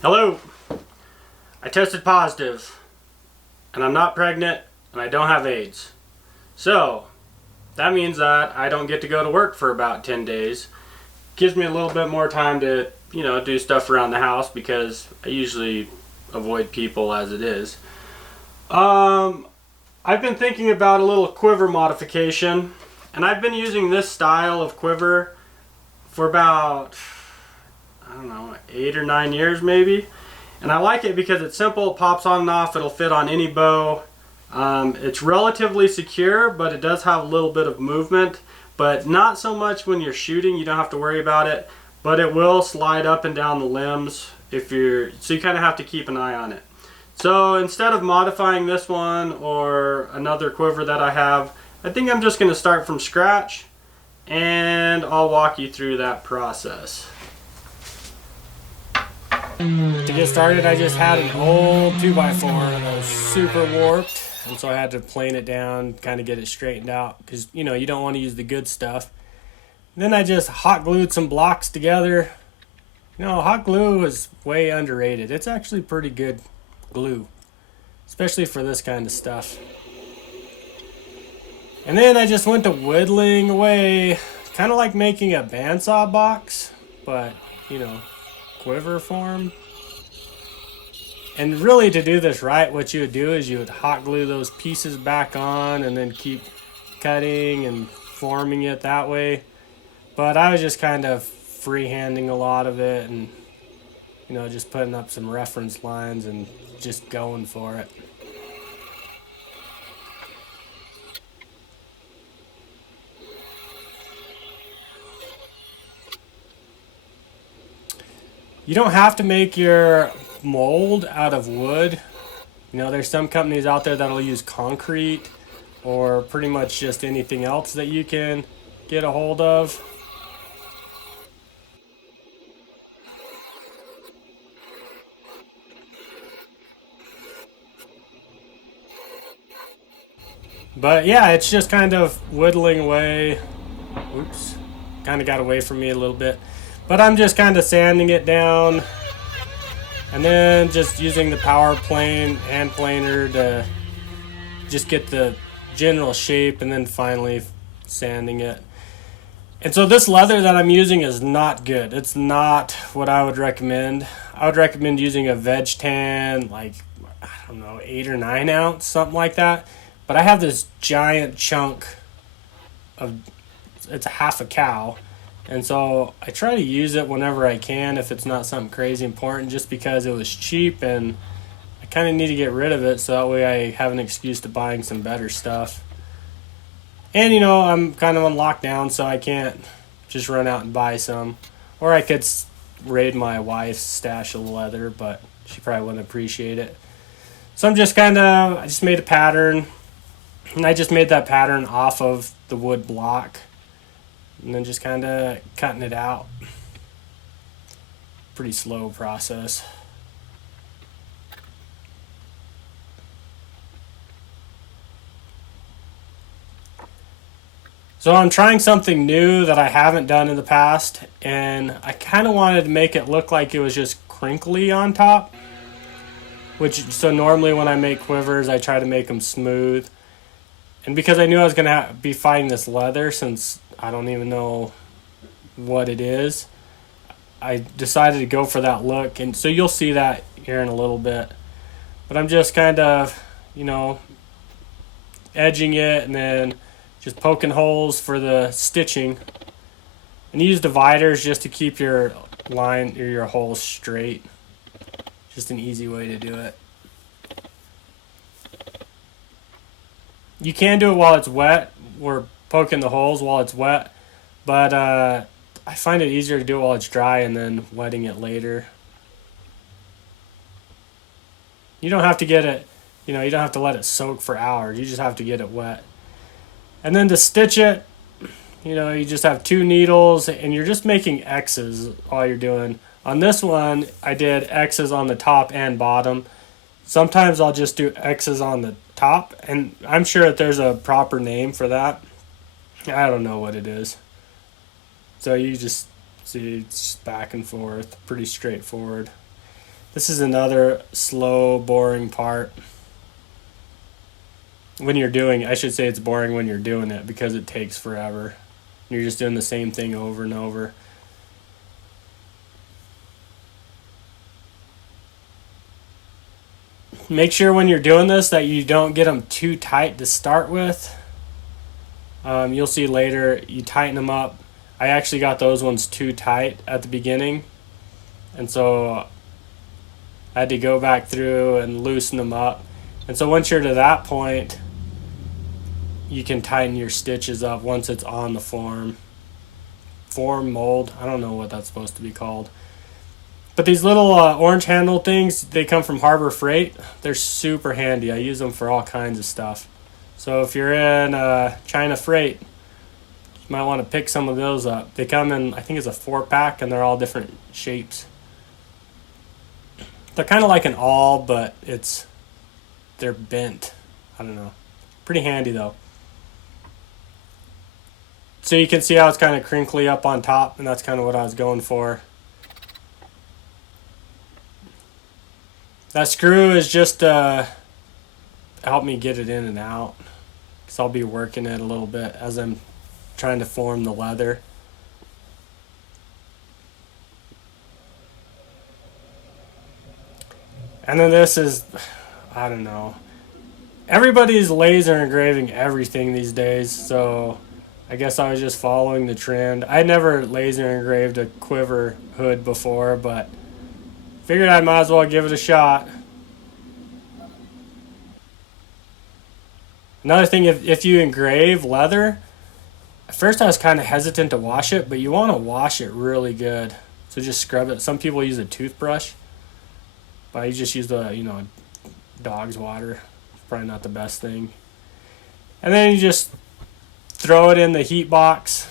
Hello. I tested positive, and I'm not pregnant, and I don't have AIDS. So, that means that I don't get to go to work for about 10 days. Gives me a little bit more time to, do stuff around the house because I usually avoid people as it is. I've been thinking about a little quiver modification, and I've been using this style of quiver for about, I don't know, 8 or 9 years maybe. And I like it because it's simple, it pops on and off, it'll fit on any bow. It's relatively secure, but it does have a little bit of movement, but not so much when you're shooting. You don't have to worry about it, but it will slide up and down the limbs so you kind of have to keep an eye on it. So instead of modifying this one or another quiver that I have, I think I'm just going to start from scratch, and I'll walk you through that process. To get started, I just had an old 2x4 that was super warped, and so I had to plane it down, kind of get it straightened out, because you don't want to use the good stuff. And then I just hot glued some blocks together. Hot glue is way underrated. It's actually pretty good glue, especially for this kind of stuff. And then I just went to whittling away, kind of like making a bandsaw box, but quiver form. And really, to do this right, what you would do is you would hot glue those pieces back on and then keep cutting and forming it that way. But I was just kind of freehanding a lot of it and just putting up some reference lines and just going for it. You don't have to make your mold out of wood. There's some companies out there that'll use concrete or pretty much just anything else that you can get a hold of. But yeah, it's just kind of whittling away. Oops, kind of got away from me a little bit. But I'm just kind of sanding it down and then just using the power plane hand planer to just get the general shape and then finally sanding it. And so this leather that I'm using is not good. It's not what I would recommend. I would recommend using a veg tan, like, I don't know, 8 or 9 ounce, something like that. But I have this giant chunk it's a half a cow. And so I try to use it whenever I can if it's not something crazy important, just because it was cheap and I kind of need to get rid of it so that way I have an excuse to buying some better stuff. And I'm kind of on lockdown, so I can't just run out and buy some. Or I could raid my wife's stash of leather, but she probably wouldn't appreciate it. So I just made a pattern, and I just made that pattern off of the wood block. And then just kind of cutting it out. Pretty slow process. So I'm trying something new that I haven't done in the past, and I kind of wanted to make it look like it was just crinkly on top. So normally when I make quivers, I try to make them smooth. And because I knew I was going to be fighting this leather, since I don't even know what it is, I decided to go for that look. And so you'll see that here in a little bit. But I'm just kind of, edging it and then just poking holes for the stitching. And use dividers just to keep your line or your holes straight. Just an easy way to do it. You can do it while it's wet. We're poking the holes while it's wet, but I find it easier to do it while it's dry and then wetting it later. You don't have to get it, you don't have to let it soak for hours. You just have to get it wet. And then to stitch it, you just have 2 needles and you're just making X's all you're doing. On this one, I did X's on the top and bottom. Sometimes I'll just do X's on the top, and I'm sure that there's a proper name for that. I don't know what it is. So you just see it's back and forth, pretty straightforward. This is another slow, boring part. When you're doing, I should say it's boring when you're doing it because it takes forever. You're just doing the same thing over and over. Make sure when you're doing this that you don't get them too tight to start with. You'll see later, you tighten them up. I actually got those ones too tight at the beginning. And so I had to go back through and loosen them up. And so once you're to that point, you can tighten your stitches up once it's on the form mold. I don't know what that's supposed to be called. But these little orange handle things, they come from Harbor Freight. They're super handy. I use them for all kinds of stuff. So if you're in China Freight, you might want to pick some of those up. They come in, I think it's a 4-pack, and they're all different shapes. They're kind of like an awl, but they're bent. I don't know. Pretty handy though. So you can see how it's kind of crinkly up on top, and that's kind of what I was going for. That screw is just to help me get it in and out, because I'll be working it a little bit as I'm trying to form the leather. And then this is, I don't know. Everybody's laser engraving everything these days, so I guess I was just following the trend. I never laser engraved a quiver hood before, but figured I might as well give it a shot. Another thing, if you engrave leather, at first I was kind of hesitant to wash it, but you want to wash it really good. So just scrub it. Some people use a toothbrush, but I just use the, dog's water. It's probably not the best thing. And then you just throw it in the heat box.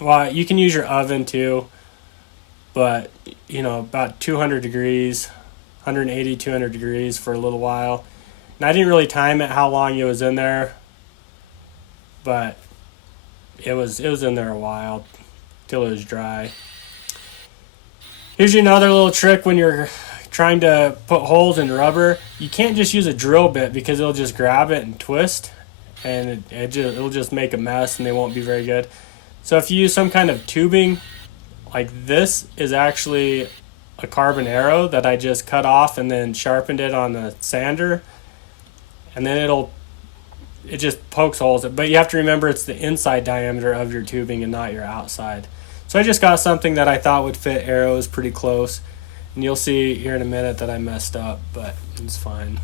Well, you can use your oven too, but about 200 degrees, 180, 200 degrees for a little while. And I didn't really time it how long it was in there, but it was in there a while till it was dry. Here's another little trick when you're trying to put holes in rubber. You can't just use a drill bit because it'll just grab it and twist, and it'll just make a mess and they won't be very good. So if you use some kind of tubing, like this is actually a carbon arrow that I just cut off and then sharpened it on the sander, and then it just pokes holes. But you have to remember it's the inside diameter of your tubing and not your outside. So I just got something that I thought would fit arrows pretty close, and you'll see here in a minute that I messed up, but it's fine.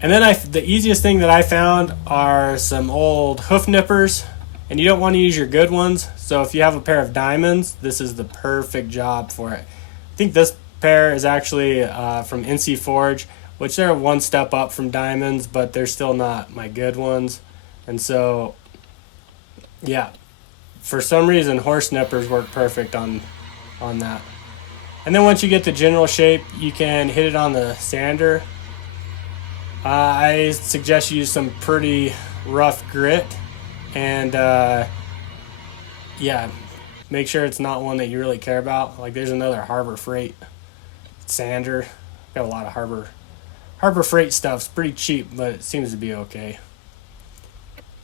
And then the easiest thing that I found are some old hoof nippers, and you don't want to use your good ones. So if you have a pair of diamonds, this is the perfect job for it. I think this pair is actually from NC Forge, which they're one step up from diamonds, but they're still not my good ones. And so, yeah, for some reason, horse nippers work perfect on that. And then once you get the general shape, you can hit it on the sander. I suggest you use some pretty rough grit, and yeah, make sure it's not one that you really care about. Like there's another Harbor Freight sander. Got a lot of Harbor Freight stuff's pretty cheap, but it seems to be okay.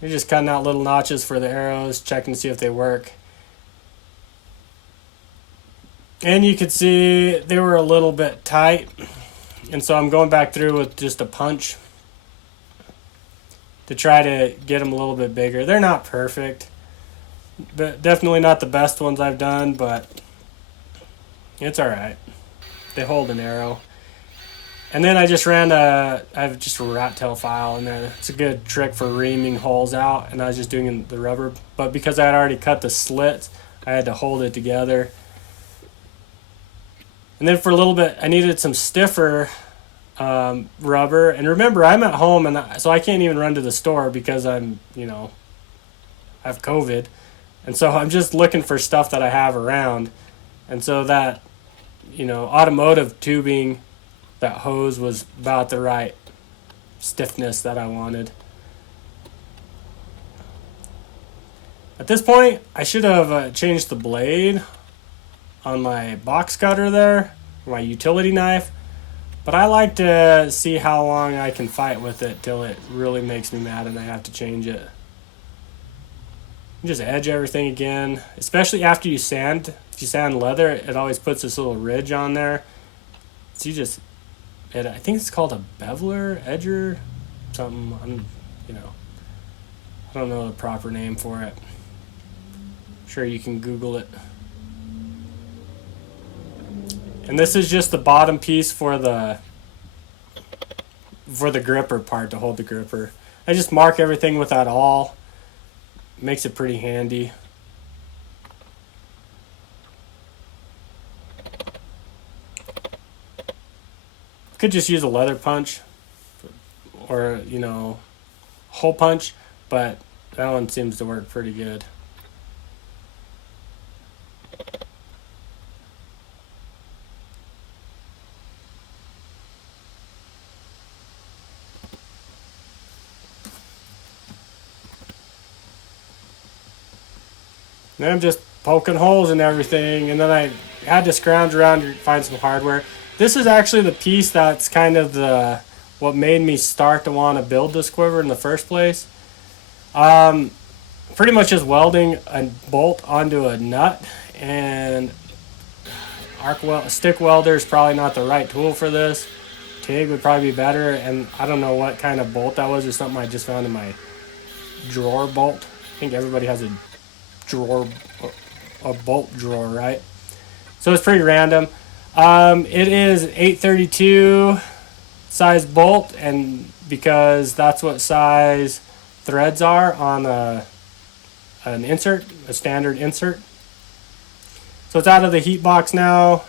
You're just cutting out little notches for the arrows, checking to see if they work. And you can see they were a little bit tight, and so I'm going back through with just a punch to try to get them a little bit bigger. They're not perfect, but definitely not the best ones I've done, but it's alright. They hold an arrow. And then I just I have just a rat tail file in there. It's a good trick for reaming holes out, and I was just doing the rubber. But because I had already cut the slits, I had to hold it together. And then for a little bit, I needed some stiffer rubber. And remember, I'm at home, and so I can't even run to the store because I'm, I have COVID. And so I'm just looking for stuff that I have around. And so that, automotive tubing, that hose was about the right stiffness that I wanted. At this point, I should have changed the blade on my box cutter there, my utility knife. But I like to see how long I can fight with it till it really makes me mad and I have to change it. You just edge everything again, especially after you sand. If you sand leather, it always puts this little ridge on there. So you just, I think it's called a beveler, edger, something. I don't know the proper name for it. I'm sure you can Google it. And this is just the bottom piece for the gripper part, to hold the gripper. I just mark everything with that awl. Makes it pretty handy. Could just use a leather punch or, hole punch, but that one seems to work pretty good. And I'm just poking holes in everything, and then I had to scrounge around to find some hardware. This is actually the piece that's kind of what made me start to want to build this quiver in the first place. Pretty much just welding a bolt onto a nut, and stick welder is probably not the right tool for this. TIG would probably be better, and I don't know what kind of bolt that was, or something I just found in my drawer bolt. I think everybody has a bolt drawer, right? So it's pretty random. It is 832 size bolt, and because that's what size threads are on an insert, a standard insert. So it's out of the heat box now,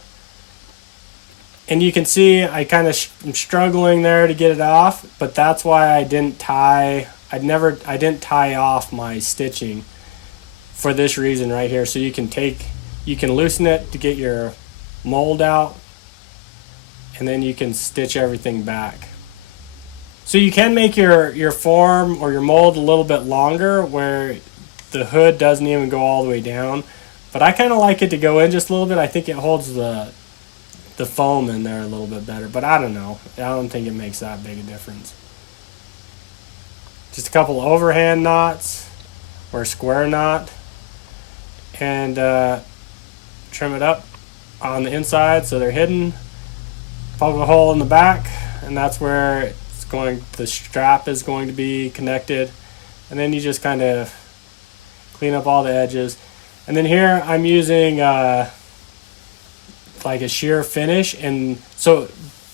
and you can see I kind of am struggling there to get it off, but that's why I didn't tie off my stitching for this reason right here. So you can loosen it to get your mold out, and then you can stitch everything back. So you can make your form or your mold a little bit longer where the hood doesn't even go all the way down, but I kind of like it to go in just a little bit. I think it holds the foam in there a little bit better, but I don't know. I don't think it makes that big a difference. Just a couple overhand knots or a square knot, and trim it up on the inside so they're hidden. Poke a hole in the back, and that's where the strap is going to be connected, and then you just kind of clean up all the edges. And then here I'm using like a sheer finish, and so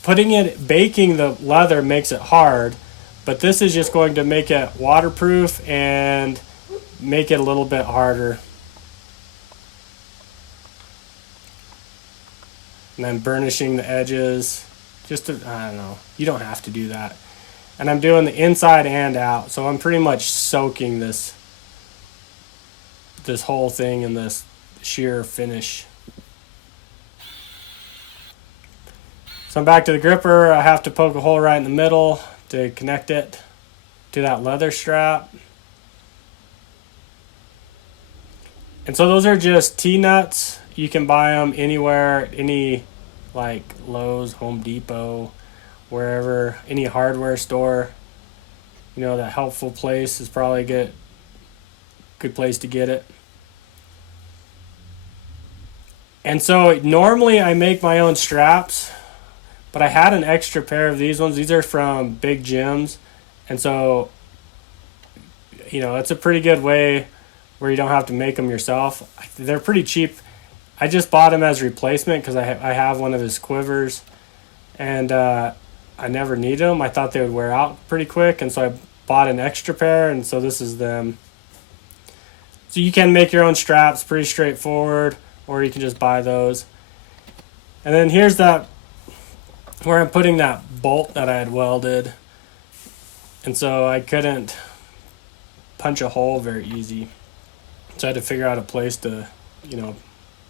baking the leather makes it hard, but this is just going to make it waterproof and make it a little bit harder. And then burnishing the edges, I don't know, you don't have to do that. And I'm doing the inside and out, so I'm pretty much soaking this whole thing in this sheer finish. So I'm back to the gripper. I have to poke a hole right in the middle to connect it to that leather strap. And so those are just T-nuts. You can buy them anywhere, like Lowe's, Home Depot, wherever, any hardware store. That helpful place is probably a good place to get it. And so normally I make my own straps, but I had an extra pair of these ones. These are from Big Jim's, and so it's a pretty good way where you don't have to make them yourself. They're pretty cheap. I just bought them as replacement because I have one of his quivers, and I never need them. I thought they would wear out pretty quick, and so I bought an extra pair, and so this is them. So you can make your own straps, pretty straightforward, or you can just buy those. And then here's where I'm putting that bolt that I had welded, and so I couldn't punch a hole very easy. So I had to figure out a place to,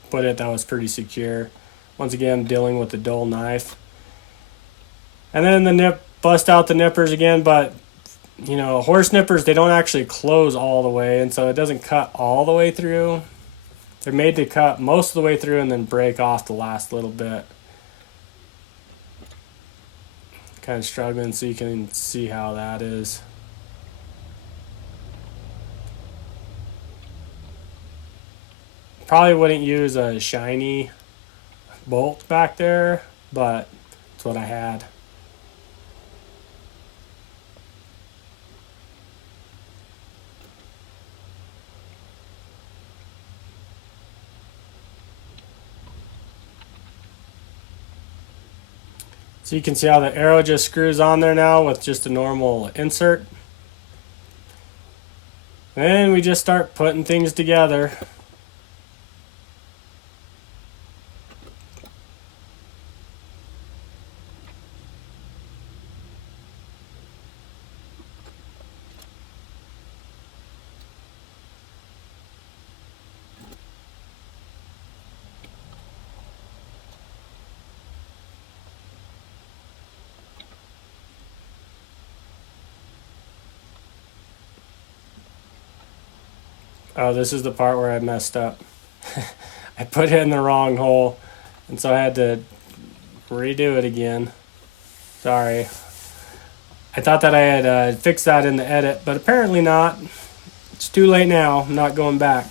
put it that was pretty secure. Once again, dealing with the dull knife. And then bust out the nippers again, but horse nippers, they don't actually close all the way, and so it doesn't cut all the way through. They're made to cut most of the way through and then break off the last little bit. Kind of struggling, so you can see how that is. Probably wouldn't use a shiny bolt back there, but that's what I had. So you can see how the arrow just screws on there now with just a normal insert. Then we just start putting things together. Oh, this is the part where I messed up. I put it in the wrong hole, and so I had to redo it again. Sorry. I thought that I had fixed that in the edit, but apparently not. It's too late now. I'm not going back.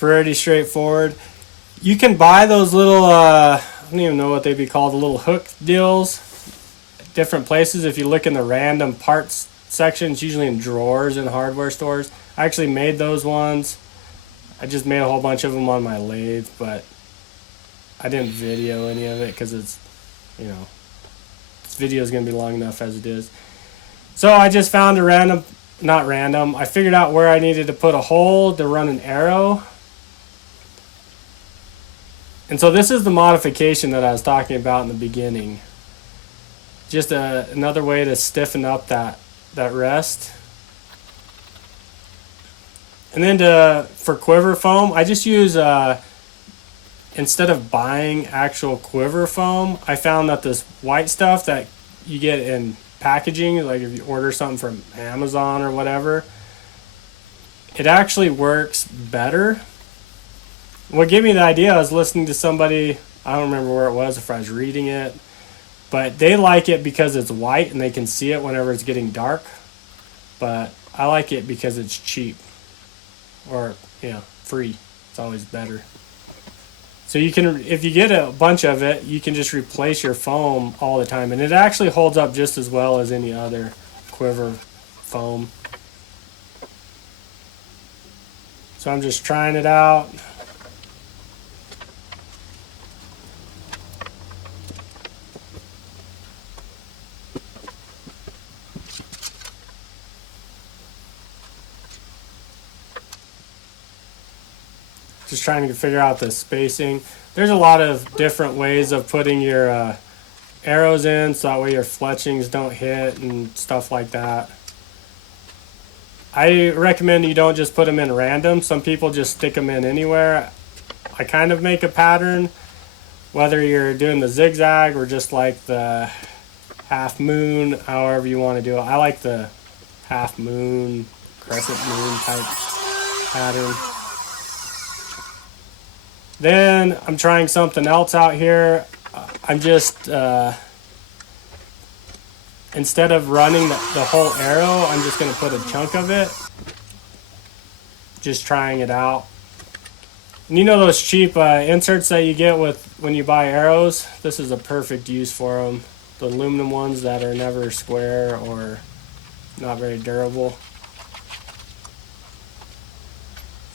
Pretty straightforward. You can buy those little, I don't even know what they'd be called, the little hook deals at different places. If you look in the random parts sections, usually in drawers in hardware stores. I actually made those ones. I just made a whole bunch of them on my lathe, but I didn't video any of it because it's, you know, this video is going to be long enough as it is. So I just found I figured out where I needed to put a hole to run an arrow. And so this is the modification that I was talking about in the beginning. Just another way to stiffen up that rest. And then for quiver foam, I just use, instead of buying actual quiver foam, I found that this white stuff that you get in packaging, like if you order something from Amazon or whatever, it actually works better. What gave me the idea, I was listening to somebody, I don't remember where it was, if I was reading it, but they like it because it's white and they can see it whenever it's getting dark. But I like it because it's cheap, or free. It's always better. So you can, if you get a bunch of it, you can just replace your foam all the time, and it actually holds up just as well as any other quiver foam. So I'm just trying it out. Just trying to figure out the spacing. There's a lot of different ways of putting your arrows in, so that way your fletchings don't hit and stuff like that. I recommend you don't just put them in random. Some people just stick them in anywhere. I kind of make a pattern, whether you're doing the zigzag or just like the half moon, however you want to do it. I like the half moon, crescent moon type pattern. Then I'm trying something else out here. I'm just, instead of running the whole arrow, I'm just going to put a chunk of it. Just trying it out. And you know those cheap inserts that you get with when you buy arrows? This is a perfect use for them. The aluminum ones that are never square or not very durable.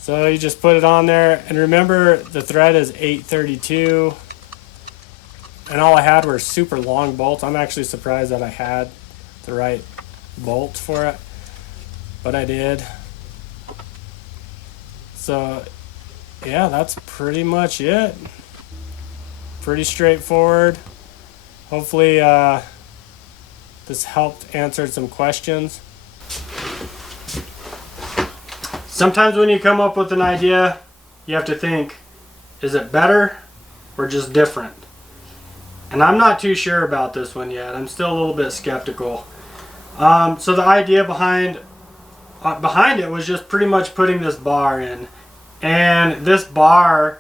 So you just put it on there, and remember the thread is 832, and all I had were super long bolts. I'm actually surprised that I had the right bolt for it, but I did. So yeah, that's pretty much it. Pretty straightforward. Hopefully this helped answer some questions. Sometimes when you come up with an idea, you have to think, is it better or just different? And I'm not too sure about this one yet. I'm still a little bit skeptical. So the idea behind it was just pretty much putting this bar in. And this bar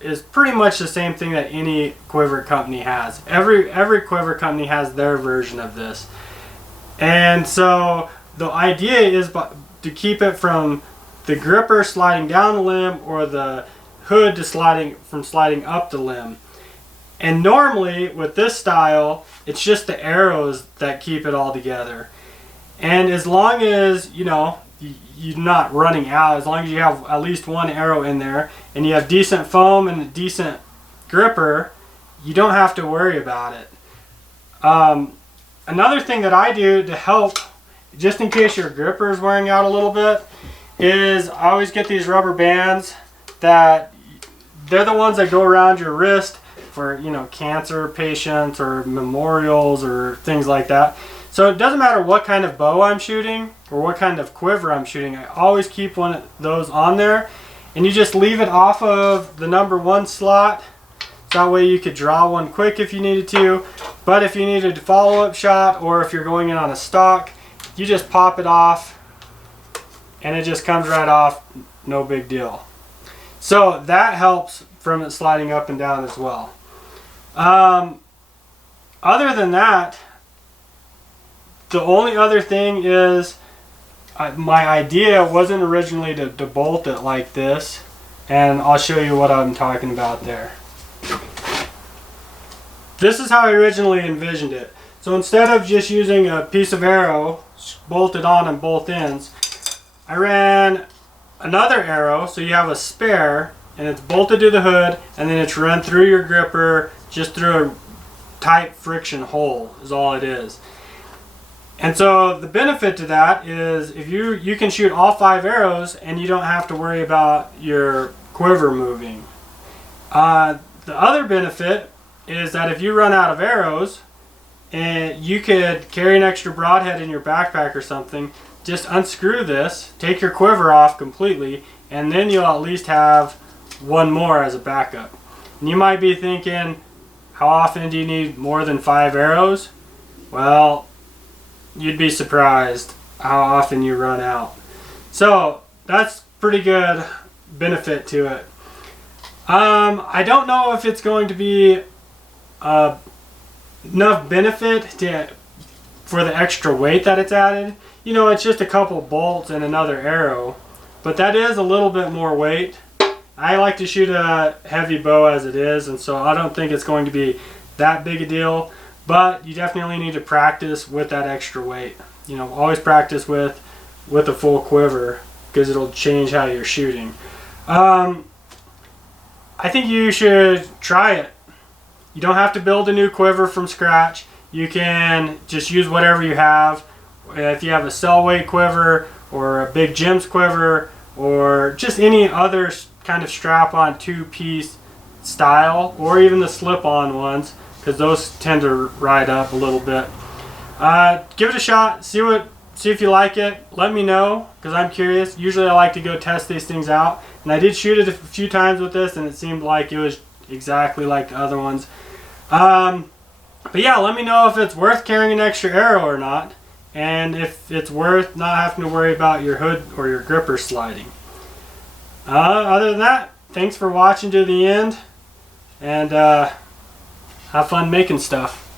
is pretty much the same thing that any quiver company has. Every quiver company has their version of this. And so the idea is to keep it from the gripper sliding down the limb or the hood to sliding up the limb. And normally with this style, it's just the arrows that keep it all together. And as long as, you know, you're not running out, as long as you have at least one arrow in there and you have decent foam and a decent gripper, you don't have to worry about it. Another thing that I do to help, just in case your gripper is wearing out a little bit, is I always get these rubber bands that they're the ones that go around your wrist for, you know, cancer patients or memorials or things like that. So it doesn't matter what kind of bow I'm shooting or what kind of quiver I'm shooting, I always keep one of those on there, and you just leave it off of the number 1 slot. So that way you could draw one quick if you needed to, but if you needed a follow-up shot or if you're going in on a stock, you just pop it off and it just comes right off, no big deal. So that helps from it sliding up and down as well. Other than that, the only other thing is my idea wasn't originally to bolt it like this, and I'll show you what I'm talking about there. This is how I originally envisioned it. So instead of just using a piece of arrow bolted on both ends, I ran another arrow, so you have a spare, and it's bolted to the hood, and then it's run through your gripper just through a tight friction hole is all it is. And so the benefit to that is if you can shoot all 5 arrows and you don't have to worry about your quiver moving. The other benefit is that if you run out of arrows and you could carry an extra broadhead in your backpack or something, just unscrew this, take your quiver off completely, and then you'll at least have one more as a backup. And you might be thinking, how often do you need more than 5 arrows? Well, you'd be surprised how often you run out. So that's pretty good benefit to it. I don't know if it's going to be enough benefit for the extra weight that it's added. You know, it's just a couple bolts and another arrow, but that is a little bit more weight. I like to shoot a heavy bow as it is, and so I don't think it's going to be that big a deal. But you definitely need to practice with that extra weight. You know, always practice with a full quiver because it'll change how you're shooting. I think you should try it. You don't have to build a new quiver from scratch. You can just use whatever you have. If you have a cell weight quiver or a big Jim's quiver or just any other kind of strap-on 2-piece style, or even the slip-on ones, because those tend to ride up a little bit. Give it a shot. See if you like it. Let me know, because I'm curious. Usually I like to go test these things out, and I did shoot it a few times with this, and it seemed like it was exactly like the other ones. But yeah, let me know if it's worth carrying an extra arrow or not, and if it's worth not having to worry about your hood or your gripper sliding. Other than that, thanks for watching to the end, and have fun making stuff.